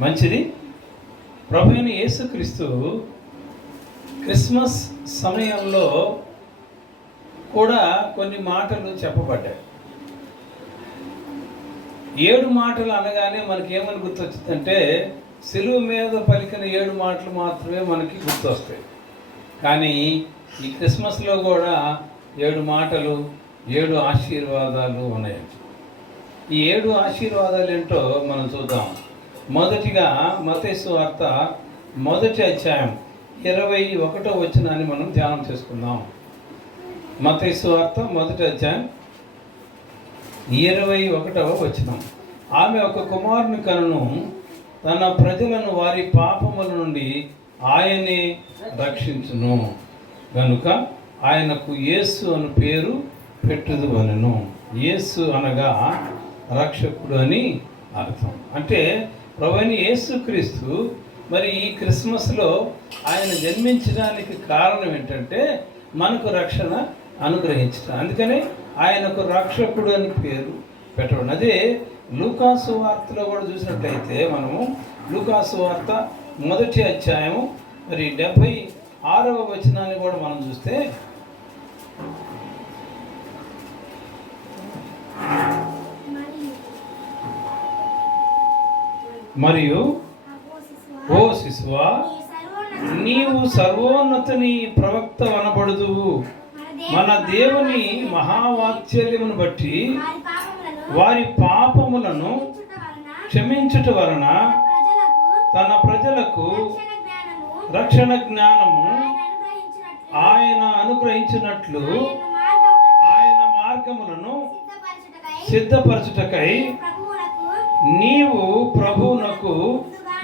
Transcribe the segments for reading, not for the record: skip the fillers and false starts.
మంచిది. ప్రభువైన యేసుక్రీస్తు క్రిస్మస్ సమయంలో కూడా కొన్ని మాటలు చెప్పబడ్డాయి. 7 మాటలు అనగానే మనకేమని గుర్తొచ్చిందంటే సిలువ మీద పలికిన 7 మాటలు మాత్రమే మనకి గుర్తొస్తాయి. కానీ ఈ క్రిస్మస్లో కూడా 7 మాటలు, 7 ఆశీర్వాదాలు ఉన్నాయి. ఈ 7 ఆశీర్వాదాలు ఏంటో మనం చూద్దాం. మొదటిగా మత్తయి సువార్త 1వ అధ్యాయం 21వ వచనాన్ని మనం ధ్యానం చేసుకుందాం. మత్తయి సువార్త 1వ అధ్యాయం 21వ వచనం. ఆమె ఒక కుమారుని కనును, తన ప్రజలను వారి పాపముల నుండి ఆయనే రక్షించును గనుక ఆయనకు యేసు అను పేరు పెట్టుదు అనెను. యేసు అనగా రక్షకుడు అని అర్థం. అంటే ప్రభువైన యేసుక్రీస్తు మరి ఈ క్రిస్మస్లో ఆయన జన్మించడానికి కారణం ఏంటంటే మనకు రక్షణ అనుగ్రహించడం. అందుకని ఆయనకు రక్షకుడు అని పేరు పెట్టడం. అదే లూకాసు వార్తలో కూడా చూసినట్లయితే మనము లూకాసు వార్త 1వ అధ్యాయము మరి 76వ వచనాన్ని కూడా మనం చూస్తే, మరియు ఓ శిశువా, నీవు సర్వోన్నతుని ప్రవక్త వనబడుదువు, మన దేవుని మహావాత్సల్యమును బట్టి వారి పాపములను క్షమించుట వలన తన ప్రజలకు రక్షణ జ్ఞానము ఆయన అనుగ్రహించినట్లు ఆయన మార్గములను సిద్ధపరచుటకై నీవు ప్రభువునకు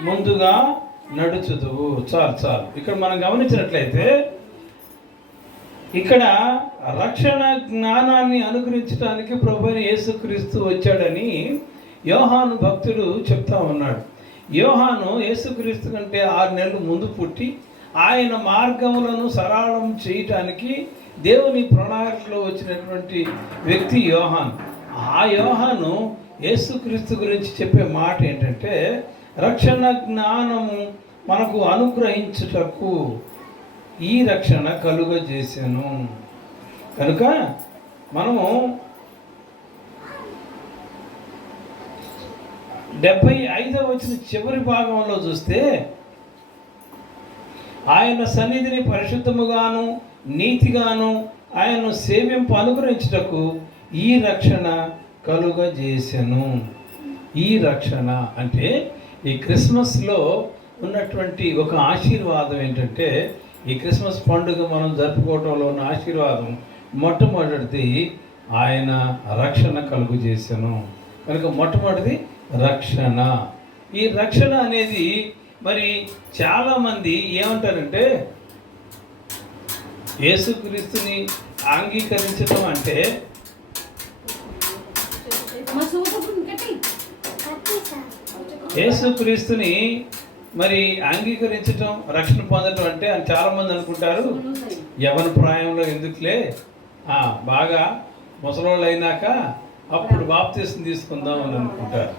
ముందుగా నడుచుదువు. చాలు. ఇక్కడ మనం గమనించినట్లయితే ఇక్కడ రక్షణ జ్ఞానాన్ని అనుగ్రహించడానికి ప్రభువైన యేసుక్రీస్తు వచ్చాడని యోహాను భక్తుడు చెప్తా ఉన్నాడు. యోహాను యేసుక్రీస్తు కంటే 6 నెలలు ముందు పుట్టి ఆయన మార్గములను సరళం చేయటానికి దేవుని ప్రణాళికలో వచ్చినటువంటి వ్యక్తి యోహాను. ఆ యోహాను యేసుక్రీస్తు గురించి చెప్పే మాట ఏంటంటే, రక్షణ జ్ఞానము మనకు అనుగ్రహించుటకు ఈ రక్షణ కలుగజేసాను. కనుక మనము 75వ వచనం చివరి భాగంలో చూస్తే, ఆయన సన్నిధిని పరిశుద్ధముగాను నీతిగాను ఆయనను సేవింపు అనుగ్రహించుటకు ఈ రక్షణ కలుగజేసెను. ఈ రక్షణ అంటే ఈ క్రిస్మస్లో ఉన్నటువంటి ఒక ఆశీర్వాదం ఏంటంటే, ఈ క్రిస్మస్ పండుగ మనం జరుపుకోవడంలో ఉన్న ఆశీర్వాదం మొట్టమొదటిది ఆయన రక్షణ కలుగజేసెను. కనుక మొట్టమొదటిది రక్షణ. ఈ రక్షణ అనేది మరి చాలామంది ఏమంటారంటే, యేసుక్రీస్తుని అంగీకరించడం అంటే యేసుక్రీస్తుని మరి అంగీకరించడం, రక్షణ పొందడం అంటే అని చాలామంది అనుకుంటారు, యవన ప్రాయంలో ఎందుకులే, బాగా ముసలోళ్ళు అయినాక అప్పుడు బాప్తీసం తీసుకుందాం అని అనుకుంటారు.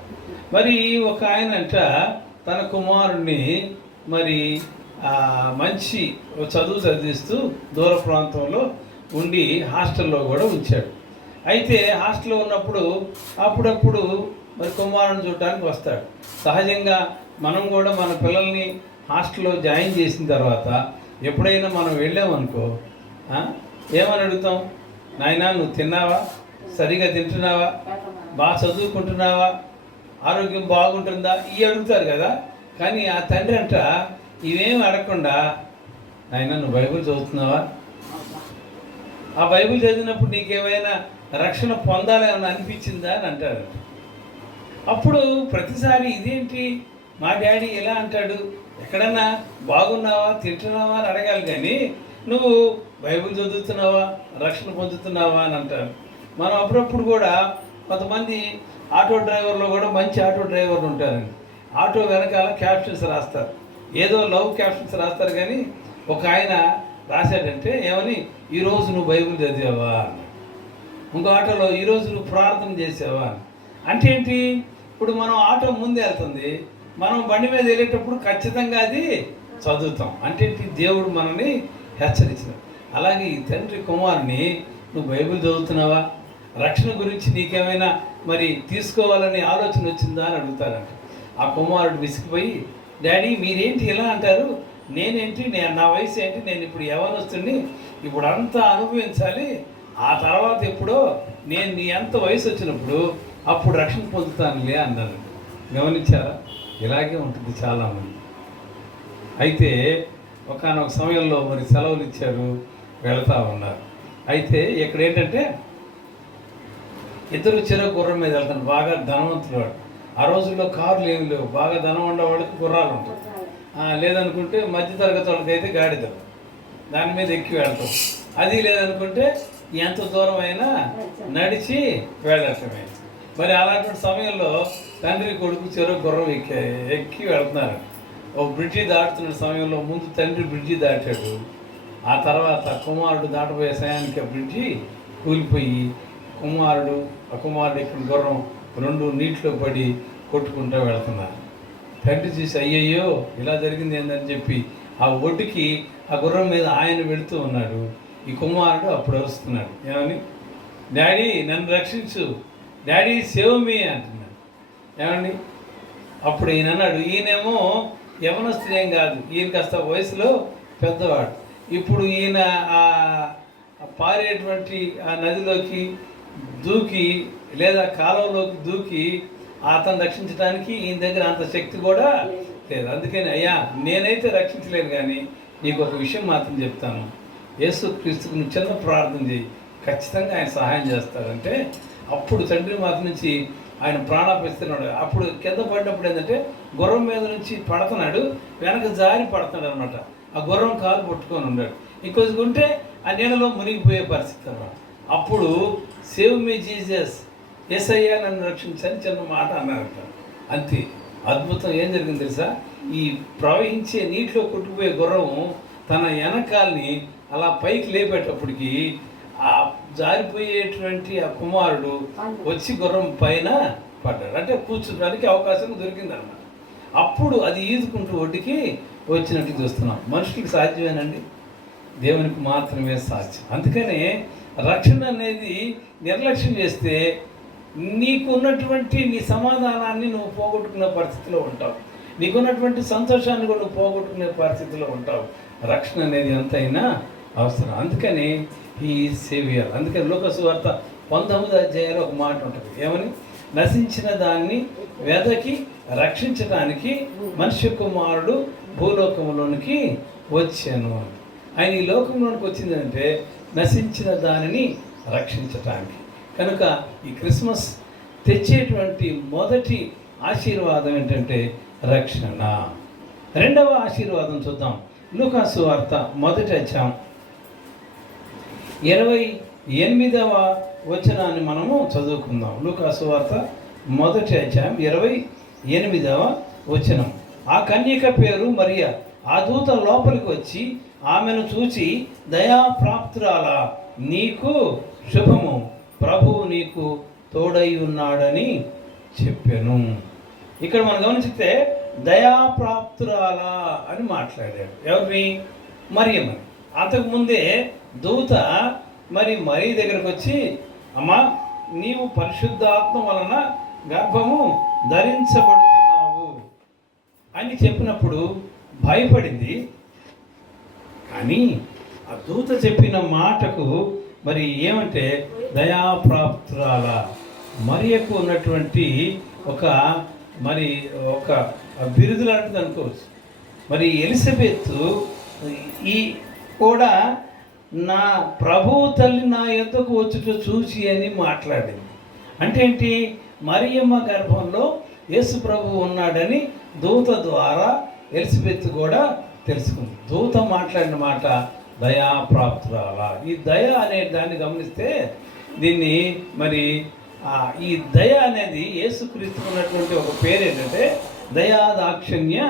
మరి ఒక ఆయన అంట తన కుమారుణ్ణి మరి మంచి చదువు చదివిస్తూ దూర ప్రాంతంలో ఉండి హాస్టల్లో కూడా ఉంచాడు. అయితే హాస్టల్లో ఉన్నప్పుడు అప్పుడప్పుడు మరి కుమారుని చూడటానికి వస్తాడు. సహజంగా మనం కూడా మన పిల్లల్ని హాస్టల్లో జాయిన్ చేసిన తర్వాత ఎప్పుడైనా మనం వెళ్ళామనుకో ఏమని అడుగుతాం, నాయనా నువ్వు తిన్నావా, సరిగా తింటున్నావా, బాగా చదువుకుంటున్నావా, ఆరోగ్యం బాగుంటుందా, ఇవి అడుగుతారు కదా. కానీ ఆ తండ్రి అంట ఇవేమి అడగకుండా, నాయనా నువ్వు బైబిల్ చదువుతున్నావా, ఆ బైబిల్ చదివినప్పుడు నీకేమైనా రక్షణ పొందాలని అనిపించిందా అని అంటారు. అప్పుడు ప్రతిసారి ఇదేంటి మా డాడీ ఎలా అంటాడు, ఎక్కడన్నా బాగున్నావా తింటున్నావా అని అడగాలి, కానీ నువ్వు బైబిల్ చదువుతున్నావా రక్షణ పొందుతున్నావా అని అంటారు. మనం అప్పుడప్పుడు కూడా కొంతమంది ఆటో డ్రైవర్లో కూడా మంచి ఆటో డ్రైవర్లు ఉంటారండి. ఆటో వెనకాల క్యాప్షన్స్ రాస్తారు, ఏదో లవ్ క్యాప్షన్స్ రాస్తారు. కానీ ఒక ఆయన రాశాడంటే ఏమని, ఈరోజు నువ్వు బైబిల్ చదివావా, ఇంకో ఆటోలో ఈరోజు నువ్వు ప్రార్థన చేసావా అంటే ఏంటి, ఇప్పుడు మనం ఆటో ముందు వెళ్తుంది, మనం బండి మీద వెళ్ళేటప్పుడు ఖచ్చితంగా అది చదువుతాం. అంటే దేవుడు మనల్ని హెచ్చరించినాడు. అలాగే ఈ తండ్రి కుమారుని, నువ్వు బైబిల్ చదువుతున్నావా, రక్షణ గురించి నీకేమైనా మరి తీసుకోవాలనే ఆలోచన వచ్చిందా అని అడుగుతారంట. ఆ కుమారుడు విసిగిపోయి, డాడీ మీరేంటి ఇలా అంటారు, నేనేంటి, నా వయసు ఏంటి, నేను ఇప్పుడు యవ్వనస్తుడిని, ఇప్పుడు అంతా అనుభవించాలి, ఆ తర్వాత ఎప్పుడో నేను నీ ఎంత వయసు వచ్చినప్పుడు అప్పుడు రక్షణ పొందుతానులే అన్నారు. గమనించారా? ఇలాగే ఉంటుంది చాలామంది. అయితే ఒకానొక సమయంలో మరి సెలవులు ఇచ్చారు, వెళతా ఉన్నారు. అయితే ఇక్కడ ఏంటంటే ఇద్దరు చెరకు గుర్రం మీద వెళ్తాను. బాగా ధనవంతుడు వాడు. ఆ రోజుల్లో కార్లు ఏమి లేవు, బాగా ధనం ఉండేవాళ్ళకి గుర్రాలు ఉంటాయి. లేదనుకుంటే మధ్యతరగతి వాళ్ళకి అయితే గాడిదలు, దాని మీద ఎక్కి వెళ్తాం. అది లేదనుకుంటే ఎంత దూరం అయినా నడిచి వెళ్ళటమే. మరి అలాంటి సమయంలో తండ్రి కొడుకు చెరువు గుర్రం ఎక్కి వెళ్తున్నారు. ఒక బ్రిడ్జి దాటుతున్న సమయంలో ముందు తండ్రి బ్రిడ్జి దాటాడు. ఆ తర్వాత కుమారుడు దాటబోయే సమయానికి ఆ బ్రిడ్జి కూలిపోయి కుమారుడు ఎక్కిన గుర్రం రెండు నీటిలో పడి కొట్టుకుంటూ వెళ్తున్నారు. తండ్రి చూసి అయ్యయ్యో ఇలా జరిగింది ఏందని చెప్పి ఆ ఒడ్డుకి ఆ గుర్రం మీద ఆయన వెళుతూ ఉన్నాడు. ఈ కుమారుడు అప్పుడు అరుస్తున్నాడు, ఏమని, డాడీ నన్ను రక్షించు, డాడీ సేవ్ మీ అంటున్నాడు. ఏమండి, అప్పుడు ఈయన అన్నాడు, ఈయనేమో యవనస్తుడు ఏం కాదు, ఈయన కాస్త వయసులో పెద్దవాడు. ఇప్పుడు ఈయన ఆ పారేటువంటి ఆ నదిలోకి దూకి లేదా కాలువలోకి దూకి అతను రక్షించడానికి ఈయన దగ్గర అంత శక్తి కూడా లేదు. అందుకని అయ్యా నేనైతే రక్షించలేను, కానీ నీకు ఒక విషయం మాత్రం చెప్తాను, యేసు క్రీస్తుకు నువ్వు చిన్న ప్రార్థన చేయి, ఖచ్చితంగా ఆయన సహాయం చేస్తాడంటే అప్పుడు తండ్రి మాత నుంచి ఆయన ప్రాణాపిస్తున్నాడు. అప్పుడు కింద పడినప్పుడు ఏంటంటే గుర్రం మీద నుంచి పడుతున్నాడు, వెనక జారి పడుతున్నాడు అనమాట. ఆ గుర్రం కాలు పట్టుకొని ఉన్నాడు, ఇంకొంచెం ఉంటే ఆ నీళ్ళలో మునిగిపోయే పరిస్థితి అన్నమాట. అప్పుడు సేవ్ మీ జీసస్, యేసయ్యా నన్ను రక్షించని చిన్న మాట అన్నారట. అంతే. అద్భుతం ఏం జరిగింది తెలుసా? ఈ ప్రవహించే నీటిలో కొట్టుకుపోయే గుర్రం తన వెనకాల్ని అలా పైకి లేపేటప్పటికి ఆ జారిపోయేటువంటి ఆ కుమారుడు వచ్చి గుర్రం పైన పడ్డాడు. అంటే కూర్చోడానికి అవకాశం దొరికిందన్నమాట. అప్పుడు అది ఈదుకుంటూ ఒడ్డుకి వచ్చినట్టు చూస్తున్నాం. మనుషులకి సాధ్యమేనండి, దేవునికి మాత్రమే సాధ్యం. అందుకనే రక్షణ అనేది నిర్లక్ష్యం చేస్తే నీకున్నటువంటి నీ సమాధానాన్ని నువ్వు పోగొట్టుకునే పరిస్థితిలో ఉంటావు, నీకున్నటువంటి సంతోషాన్ని కూడా నువ్వు పోగొట్టుకునే పరిస్థితిలో ఉంటావు. రక్షణ అనేది ఎంతైనా అవసరం. అందుకని ఈ సేవియర్. అందుకని లోకాసు వార్త 19వ అధ్యాయంలో ఒక మాట ఉంటుంది, ఏమని, నశించిన దాన్ని వెదకి రక్షించడానికి మనుష్య కుమారుడు భూలోకంలోనికి వచ్చాను. ఆయన ఈ లోకంలోనికి వచ్చిందంటే నశించిన దానిని రక్షించటానికి. కనుక ఈ క్రిస్మస్ తెచ్చేటువంటి మొదటి ఆశీర్వాదం ఏంటంటే రక్షణ. రెండవ ఆశీర్వాదం చూద్దాం. లూకాసు వార్త 1వ అధ్యాయం 28వ వచనాన్ని మనము చదువుకుందాం. లూకాసు వార్త 1వ అధ్యాయం 28వ వచనం. ఆ కన్యక పేరు మరియా. ఆ దూత లోపలికి వచ్చి ఆమెను చూచి, దయాప్రాప్తురాలా, నీకు శుభము, ప్రభువు నీకు తోడై ఉన్నాడని చెప్పాను. ఇక్కడ మనం గమనిస్తే దయాప్రాప్తురాలా అని మాట్లాడాడు. ఎవరిని? మరియమ్మని. అంతకుముందే దూత మరి దగ్గరకు వచ్చి, అమ్మా నీవు పరిశుద్ధాత్మ వలన గర్భము ధరించబడుతున్నావు అని చెప్పినప్పుడు భయపడింది. కానీ ఆ దూత చెప్పిన మాటకు మరి ఏమంటే దయాప్రాప్తురాల. మరియకు ఉన్నటువంటి ఒక బిరుదు లాంటిది అనుకోవచ్చు. మరి ఎలిజబెత్ ఈ కూడా నా ప్రభువు తల్లి నా యొద్దకు వచ్చుట చూసి అని మాట్లాడింది. అంటే ఏంటి? మరియమ్మ గర్భంలో యేసు ప్రభువు ఉన్నాడని దూత ద్వారా ఎలిజబెత్ కూడా తెలుసుకుంది. దూత మాట్లాడిన మాట దయాప్రాప్తురాల. ఈ దయ అనే దాన్ని గమనిస్తే దీన్ని మరి ఈ దయ అనేది యేసుక్రీస్తు ఉన్నటువంటి ఒక పేరు ఏంటంటే దయాదాక్షిణ్య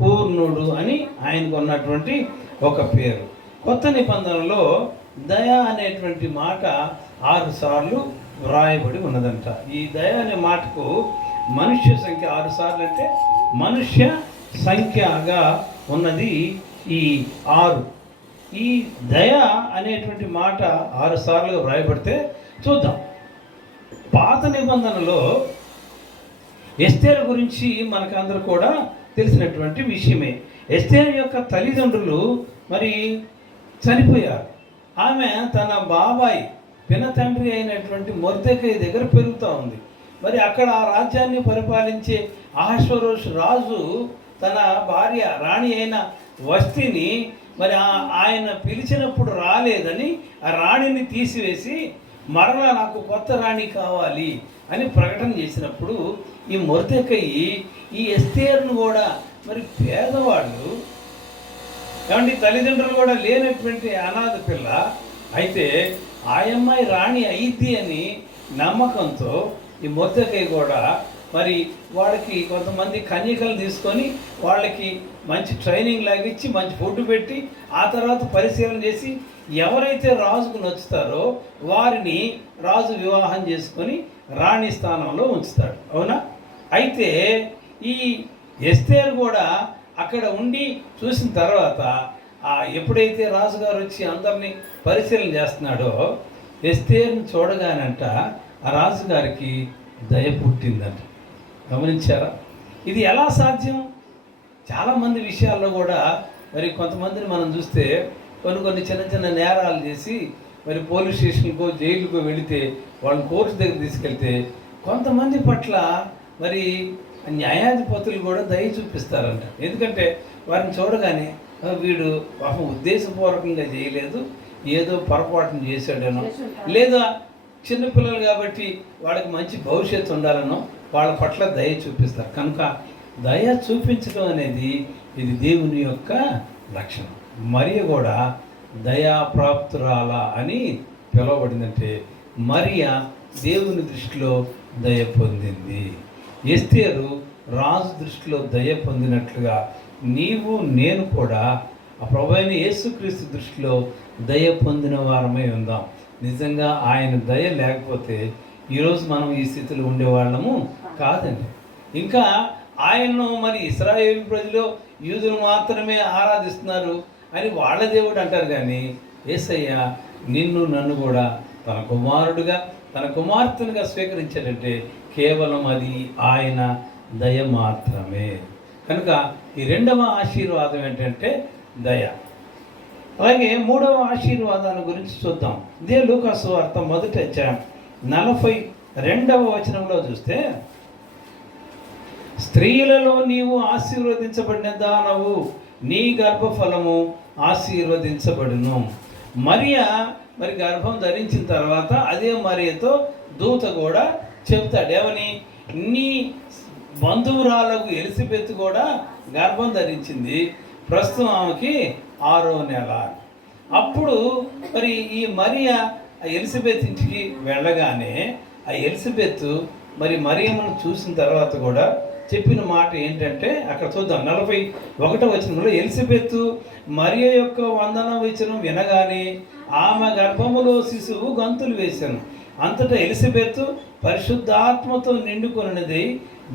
పూర్ణుడు అని ఆయనకు ఉన్నటువంటి ఒక పేరు. కొత్త నిబంధనలో దయ అనేటువంటి మాట 6 సార్లు వ్రాయబడి ఉన్నదంట. ఈ దయ అనే మాటకు మనుష్య సంఖ్య 6 సార్లు అంటే మనుష్య సంఖ్యగా ఉన్నది ఈ 6. ఈ దయ అనేటువంటి మాట 6 సార్లుగా వ్రాయబడితే చూద్దాం. పాత నిబంధనలో ఎస్తేరు గురించి మనకందరూ కూడా తెలిసినటువంటి విషయమే. ఎస్తేరు యొక్క తల్లిదండ్రులు మరి చనిపోయారు. ఆమె తన బాబాయ్ పినతండ్రి అయినటువంటి మొర్దెకై దగ్గర పెరుగుతూ ఉంది. మరి అక్కడ ఆ రాజ్యాన్ని పరిపాలించే అహష్వేరోషు రాజు తన భార్య రాణి అయిన వస్తిని మరి ఆయన పిలిచినప్పుడు రాలేదని ఆ రాణిని తీసివేసి మరలా నాకు కొత్త రాణి కావాలి అని ప్రకటన చేసినప్పుడు ఈ మొర్దెకయి ఈ ఎస్తేరును కూడా మరి పేదవాళ్ళు ఏమంటే తల్లిదండ్రులు కూడా లేనటువంటి అనాథ పిల్ల అయితే ఆ అమ్మాయి రాణి అయింది అని నమ్మకంతో ఈ మొర్దెకై కూడా మరి వాళ్ళకి కొంతమంది కన్యకలు తీసుకొని వాళ్ళకి మంచి ట్రైనింగ్ లాగిచ్చి మంచి ఫుడ్ పెట్టి ఆ తర్వాత పరిశీలన చేసి ఎవరైతే రాజుకు నచ్చుతారో వారిని రాజు వివాహం చేసుకొని రాణి స్థానంలో ఉంచుతాడు. అవునా? అయితే ఈ ఎస్తేరు కూడా అక్కడ ఉండి చూసిన తర్వాత ఎప్పుడైతే రాజుగారు వచ్చి అందరినీ పరిశీలన చేస్తున్నాడో ఎస్తేరుని చూడగానంట ఆ రాజుగారికి దయ పుట్టిందంట. గమనించారా? ఇది ఎలా సాధ్యం? చాలామంది విషయాల్లో కూడా మరి కొంతమందిని మనం చూస్తే కొన్ని చిన్న చిన్న నేరాలు చేసి మరి పోలీస్ స్టేషన్కో జైలుకో వెళితే వాళ్ళని కోర్టు దగ్గర తీసుకెళ్తే కొంతమంది పట్ల మరి న్యాయాధిపతులు కూడా దయ చూపిస్తారంట. ఎందుకంటే వారిని చూడగానే వీడు పాపం ఉద్దేశపూర్వకంగా చేయలేదు, ఏదో పొరపాటును చేశాడనో, లేదా చిన్నపిల్లలు కాబట్టి వాళ్ళకి మంచి భవిష్యత్తు ఉండాలనో వాళ్ళ పట్ల దయ చూపిస్తారు. కనుక దయ చూపించడం అనేది ఇది దేవుని యొక్క లక్షణం. మరియ కూడా దయాప్రాప్తురాల అని పిలువబడిందంటే మరియ దేవుని దృష్టిలో దయ పొందింది. ఎస్తేరు రాజు దృష్టిలో దయ పొందినట్లుగా నీవు నేను కూడా ఆ ప్రభువైన యేసుక్రీస్తు దృష్టిలో దయ పొందిన వారమై ఉందాం. నిజంగా ఆయన దయ లేకపోతే ఈరోజు మనం ఈ స్థితిలో ఉండేవాళ్ళము కాదండి. ఇంకా ఆయన్ను మరి ఇశ్రాయేలు ప్రజలు యూదులు మాత్రమే ఆరాధిస్తున్నారు అని వాళ్ళ దేవుడు అంటారు. కానీ యేసయ్య నిన్ను నన్ను కూడా తన కుమారుడుగా తన కుమార్తెనుగా స్వీకరించాడంటే కేవలం అది ఆయన దయ మాత్రమే. కనుక ఈ రెండవ ఆశీర్వాదం ఏంటంటే దయ. అలాగే మూడవ ఆశీర్వాదాల గురించి చూద్దాం. ఇదే లూకాసు వార్త 1వ అధ్యాయం 42వ వచనంలో చూస్తే, స్త్రీలలో నీవు ఆశీర్వదించబడిన దానవు, నీ గర్భఫలము ఆశీర్వదించబడును. మరియా మరి గర్భం ధరించిన తర్వాత అదే మరియతో దూత కూడా చెప్తాడు. ఏమని? నీ బంధువురాలకు ఎలిజబెత్ కూడా గర్భం ధరించింది, ప్రస్తుతం ఆమెకి 6వ నెల. అప్పుడు మరి ఈ మరియా ఆ ఎలిజబెత్ ఇంటికి వెళ్ళగానే ఆ ఎలిజబెత్ మరి మరియమ్మను చూసిన తర్వాత కూడా చెప్పిన మాట ఏంటంటే, అక్కడ చూద్దాం 41వ వచనంలో, ఎలిజబెత్ మరియ యొక్క వందన వచనం వినగానే ఆమె గర్భములో శిశువు గంతులు వేశాను. అంతటా ఎలిజబెత్ పరిశుద్ధాత్మతో నిండుకొనినది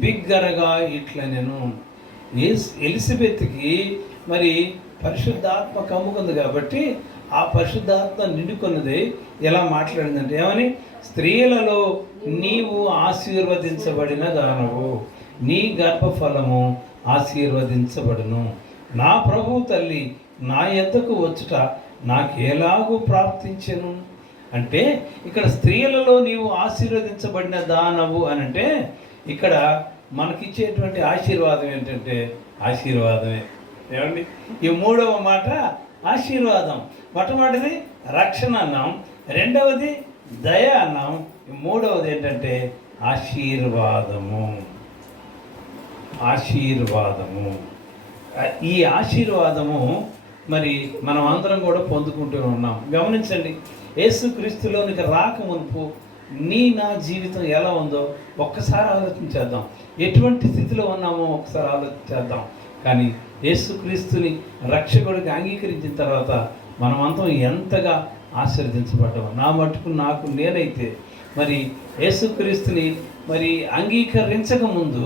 బిగ్గరగా ఇట్లనెను. ఎలిజబెత్కి మరి పరిశుద్ధాత్మ కమ్ముకుంది కాబట్టి ఆ పరిశుద్ధాత్మ నిండుకున్నది ఎలా మాట్లాడిందంటే ఏమని? స్త్రీలలో నీవు ఆశీర్వదించబడిన దానవు, నీ గర్భఫలము ఆశీర్వదించబడును. నా ప్రభు తల్లి నా యొద్దకు వచ్చుట నాకెలాగూ ప్రాప్తించెను. అంటే ఇక్కడ స్త్రీలలో నీవు ఆశీర్వదించబడిన దానవు అని అంటే ఇక్కడ మనకిచ్చేటువంటి ఆశీర్వాదం ఏంటంటే ఆశీర్వాదమే. ఏమండి? ఈ మూడవ మాట ఆశీర్వాదం. మొట్టమొదటిది రక్షణ అన్నాం, రెండవది దయ అన్నాం, మూడవది ఏంటంటే ఆశీర్వాదము. ఆశీర్వాదము. ఈ ఆశీర్వాదము మరి మనం అందరం కూడా పొందుకుంటూ ఉన్నాం. గమనించండి, యేసుక్రీస్తులోనికి రాకమునుపు నా జీవితం ఎలా ఉందో ఒక్కసారి ఆలోచించేద్దాం. ఎటువంటి స్థితిలో ఉన్నామో ఒకసారి ఆలోచించేద్దాం. కానీ యేసుక్రీస్తుని రక్షకుడికి అంగీకరించిన తర్వాత మనమంతా ఎంతగా ఆశీర్వదించబడ్డాము. నా మటుకు నాకు నేనైతే మరి యేసుక్రీస్తుని మరి అంగీకరించక ముందు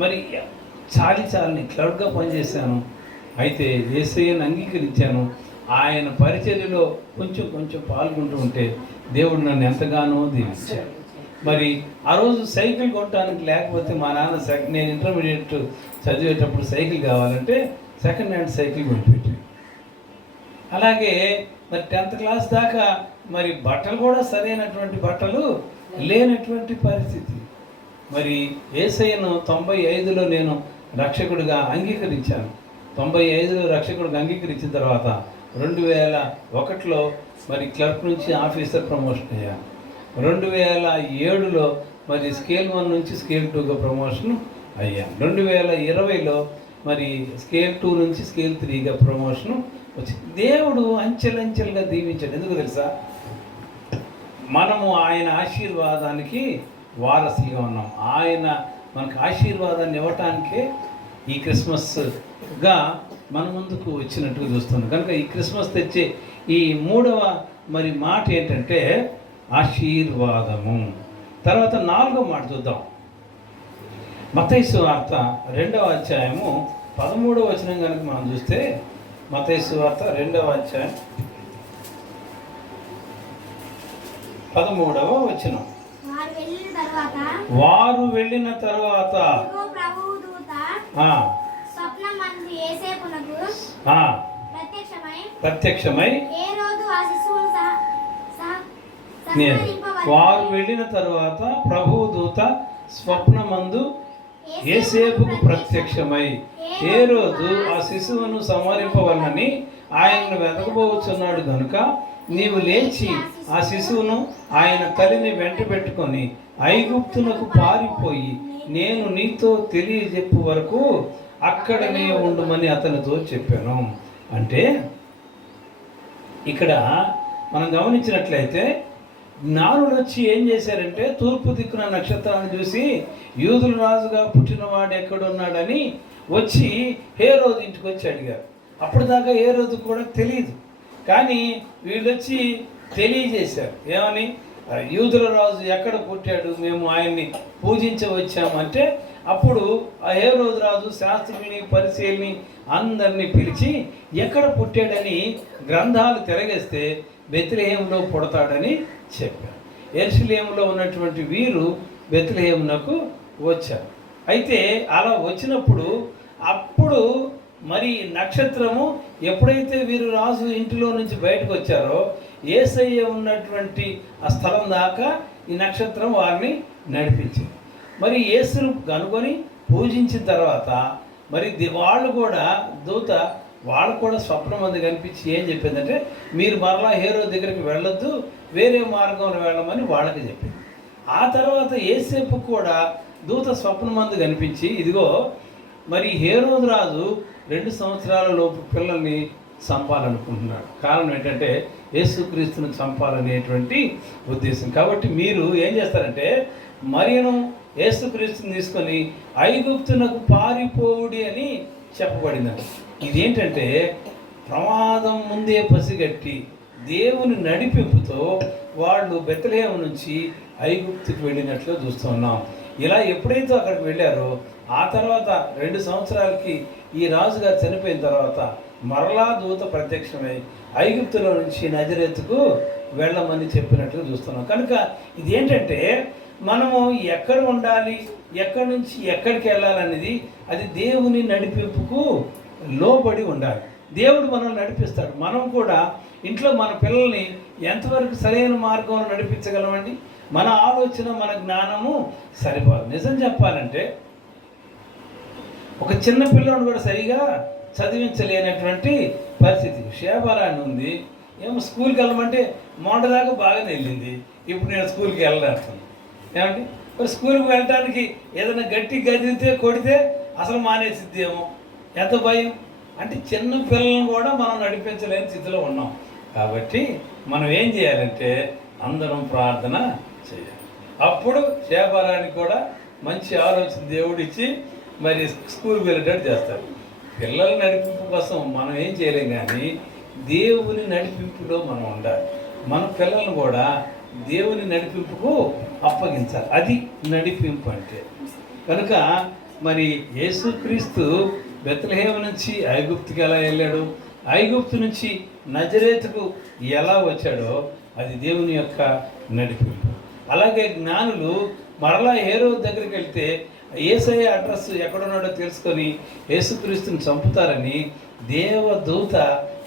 మరి చాలిని క్లర్క్గా పనిచేశాను. అయితే యేసయ్యను అంగీకరించాను. ఆయన పరిచర్యలో కొంచెం కొంచెం పాల్గొంటూ ఉంటే దేవుడు నన్ను ఎంతగానో దీవించాడు. మరి ఆ రోజు సైకిల్ కొట్టడానికి లేకపోతే మా నాన్న నేను ఇంటర్మీడియట్ చదివేటప్పుడు సైకిల్ కావాలంటే సెకండ్ హ్యాండ్ సైకిల్ కొనిపెట్టి, అలాగే మరి 10th క్లాస్ దాకా మరి బట్టలు కూడా సరైనటువంటి బట్టలు లేనటువంటి పరిస్థితి. మరి యేసయ్యను 95లో నేను రక్షకుడిగా అంగీకరించాను. 95లో రక్షకుడిగా అంగీకరించిన తర్వాత 2001లో మరి క్లర్క్ నుంచి ఆఫీసర్ ప్రమోషన్ అయ్యాను. 2007లో మరి స్కేల్ 1 నుంచి స్కేల్ 2గా ప్రమోషన్ అయ్యాను. 2020లో మరి స్కేల్ 2 నుంచి స్కేల్ 3గా ప్రమోషన్ వచ్చింది. దేవుడు అంచెలంచెలుగా దీవించాడు. ఎందుకు తెలుసా? మనము ఆయన ఆశీర్వాదానికి వారసులుగా ఉన్నాం. ఆయన మనకు ఆశీర్వాదాన్ని ఇవ్వటానికే ఈ క్రిస్మస్గా మన ముందుకు వచ్చినట్టుగా చూస్తున్నాం. కనుక ఈ క్రిస్మస్ తెచ్చే ఈ 3వ మరి మాట ఏంటంటే ఆశీర్వాదము. తర్వాత 4వ మాట చూద్దాం. మత్తయి సువార్త 2వ అధ్యాయము 13వ వచనం కనుక మనం చూస్తే, మత్తయి సువార్త 2వ అధ్యాయం 13వ వచనం. వారు వెళ్ళిన తర్వాత ప్రత్యక్షమై వారు వెళ్ళిన తర్వాత ప్రభుదూత స్వప్నమందు యేసేపుకు ప్రత్యక్షమై హేరోదు ఆ శిశువును సంహరింపవలనని ఆయనను వెతకబోచున్నాడు కనుక నీవు లేచి ఆ శిశువును ఆయన తల్లిని వెంట పెట్టుకొని ఐగుప్తునకు పారిపోయి నేను నీతో తెలియజెప్పు వరకు అక్కడనే ఉండమని అతనితో చెప్పాను. అంటే ఇక్కడ మనం గమనించినట్లయితే జ్ఞానులు వచ్చి ఏం చేశారంటే తూర్పు దిక్కున నక్షత్రాన్ని చూసి యూదుల రాజుగా పుట్టినవాడు ఎక్కడున్నాడని వచ్చి హేరోదు ఇంటికి వచ్చి అడిగారు. అప్పటిదాకా హేరోదు కూడా తెలియదు, కానీ వీళ్ళు వచ్చి తెలియజేశారు. ఏమని? యూదుల రాజు ఎక్కడ పుట్టాడు, మేము ఆయన్ని పూజించవచ్చామంటే అప్పుడు ఆ హేరోదు రాజు శాస్త్రుల్ని పరిశీలిని అందరినీ పిలిచి ఎక్కడ పుట్టాడని గ్రంథాలు తిరగేస్తే బెత్లెహేములో పుడతాడని చెప్పారు. యెరూషలేములో ఉన్నటువంటి వీరు బెత్లెహేమునకు వచ్చారు. అయితే అలా వచ్చినప్పుడు అప్పుడు మరి నక్షత్రము ఎప్పుడైతే వీరు రాజు ఇంటిలో నుంచి బయటకు వచ్చారో యేసయ్య ఉన్నటువంటి ఆ స్థలం దాకా ఈ నక్షత్రం వారిని నడిపించింది. మరి యేసును కనుగొని పూజించిన తర్వాత మరి వాళ్ళు కూడా దూత వాళ్ళు కూడా స్వప్నం మంది కనిపించి ఏం చెప్పిందంటే మీరు మరలా హేరోదు దగ్గరికి వెళ్ళొద్దు, వేరే మార్గంలో వెళ్ళమని వాళ్ళకి చెప్పింది. ఆ తర్వాత యేసేపు కూడా దూత స్వప్నం మంది కనిపించి ఇదిగో మరి హేరోదు రాజు 2 సంవత్సరాల లోపు పిల్లల్ని చంపాలనుకుంటున్నాడు. కారణం ఏంటంటే యేసుక్రీస్తును చంపాలనేటువంటి ఉద్దేశం. కాబట్టి మీరు ఏం చేస్తారంటే మరియను యేసుక్రీస్తుని తీసుకొని ఐగుప్తునకు పారిపోవుడి అని చెప్పబడిందండి. ఇదేంటంటే ప్రమాదం ముందే పసిగట్టి దేవుని నడిపింపుతో వాళ్ళు బెత్లెహేము నుంచి ఐగుప్తుకు వెళ్ళినట్లు చూస్తున్నాం. ఇలా ఎప్పుడైతే అక్కడికి వెళ్ళారో ఆ తర్వాత 2 సంవత్సరాలకి ఈ రాజుగారు చనిపోయిన తర్వాత మరలా దూత ప్రత్యక్షమై ఐగుప్తులో నుంచి నజరేతుకు వెళ్ళమని చెప్పినట్లు చూస్తున్నాం. కనుక ఇది ఏంటంటే మనము ఎక్కడ ఉండాలి, ఎక్కడి నుంచి ఎక్కడికి వెళ్ళాలనేది అది దేవుని నడిపింపుకు లోబడి ఉండాలి. దేవుడు మనల్ని నడిపిస్తాడు. మనం కూడా ఇంట్లో మన పిల్లల్ని ఎంతవరకు సరైన మార్గంలో నడిపించగలమండి? మన ఆలోచన మన జ్ఞానము సరిపోదు. నిజం చెప్పాలంటే ఒక చిన్న పిల్లలను కూడా సరిగా చదివించలేనటువంటి పరిస్థితి. శేబరాన్ని ఉంది, ఏమో స్కూల్కి వెళ్ళమంటే మొన్నటిదాకా బాగానే వెళ్ళింది, ఇప్పుడు నేను స్కూల్కి వెళ్ళలేస్తాను. ఏమండి? మరి స్కూల్కి వెళ్ళటానికి ఏదైనా గట్టి గదిలితే కొడితే అసలు మానేసిద్దేమో, ఎంత భయం అంటే చిన్న పిల్లలను కూడా మనం నడిపించలేని స్థితిలో ఉన్నాం. కాబట్టి మనం ఏం చేయాలంటే అందరం ప్రార్థన చేయాలి. అప్పుడు శేబరానికి కూడా మంచి ఆలోచన దేవుడిచ్చి మరి స్కూల్కి వెళ్ళేటట్టు చేస్తారు. పిల్లల నడిపింపు కోసం మనం ఏం చేయలేం, కానీ దేవుని నడిపింపులో మనం ఉండాలి. మన పిల్లలను కూడా దేవుని నడిపింపుకు అప్పగించాలి. అది నడిపింపు అంటే. కనుక మరి యేసుక్రీస్తు బెత్లెహేము నుంచి ఐగుప్తుకి ఎలా వెళ్ళాడు, ఐగుప్తు నుంచి నజరేతుకు ఎలా వచ్చాడో అది దేవుని యొక్క నడిపింపు. అలాగే జ్ఞానులు మరలా హేరోదు దగ్గరికి వెళ్తే యేసయ్య అడ్రస్ ఎక్కడున్నాడో తెలుసుకొని యేసుక్రీస్తుని చంపుతారని దేవదూత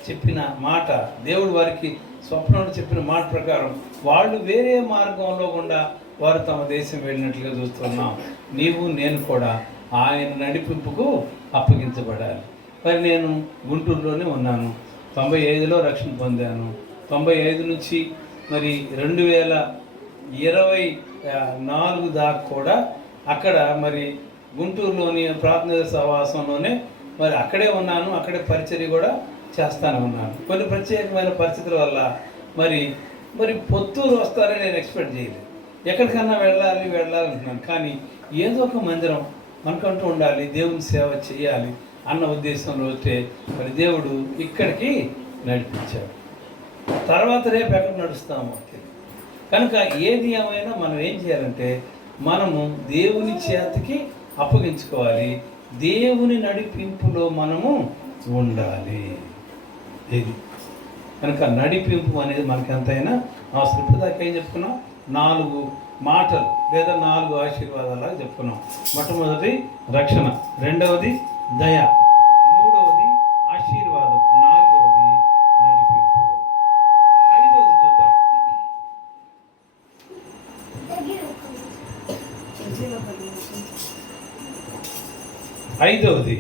చెప్పిన మాట, దేవుడు వారికి స్వప్నంలో చెప్పిన మాట ప్రకారం వాళ్ళు వేరే మార్గంలో గుండా వారు తమ దేశం వెళ్ళినట్లుగా చూస్తున్నాం. నీవు నేను కూడా ఆయన నడిపింపుకు అప్పగించబడాలి. మరి నేను గుంటూరులోనే ఉన్నాను. 95లో రక్షణ పొందాను. 95 నుంచి మరి 2024 దాకా కూడా అక్కడ మరి గుంటూరులోని ప్రాథమిక సహవాసంలోనే మరి అక్కడే ఉన్నాను. అక్కడే పరిచర్య కూడా చేస్తానే ఉన్నాను. కొన్ని ప్రత్యేకమైన పరిస్థితుల వల్ల మరి పొత్తూరు వస్తారని నేను ఎక్స్పెక్ట్ చేయలేదు. ఎక్కడికన్నా వెళ్ళాలి అంటున్నాను. కానీ ఏదో ఒక మందిరం మనకంటూ ఉండాలి, దేవుని సేవ చేయాలి అన్న ఉద్దేశంలో వస్తే మరి దేవుడు ఇక్కడికి నడిపించాడు. తర్వాత రేపు ఎక్కడ నడుస్తామో కనుక ఏది ఏమైనా మనం ఏం చేయాలంటే మనము దేవుని చేతికి అప్పగించుకోవాలి. దేవుని నడిపింపులో మనము ఉండాలి. ఇది కనుక నడిపింపు అనేది మనకి ఎంతైనా అవసరం. ఇప్పుడు దాకా ఏం చెప్పుకున్నాం? 4 మాటలు లేదా 4 ఆశీర్వాదాలాగా చెప్పుకున్నాం. మొట్టమొదటి రక్షణ, రెండవది దయ, మూడవది ఆశీర్వాదం, నాలుగవది నడిపింపు, ఐదవది చూద్దాం. ఐదవది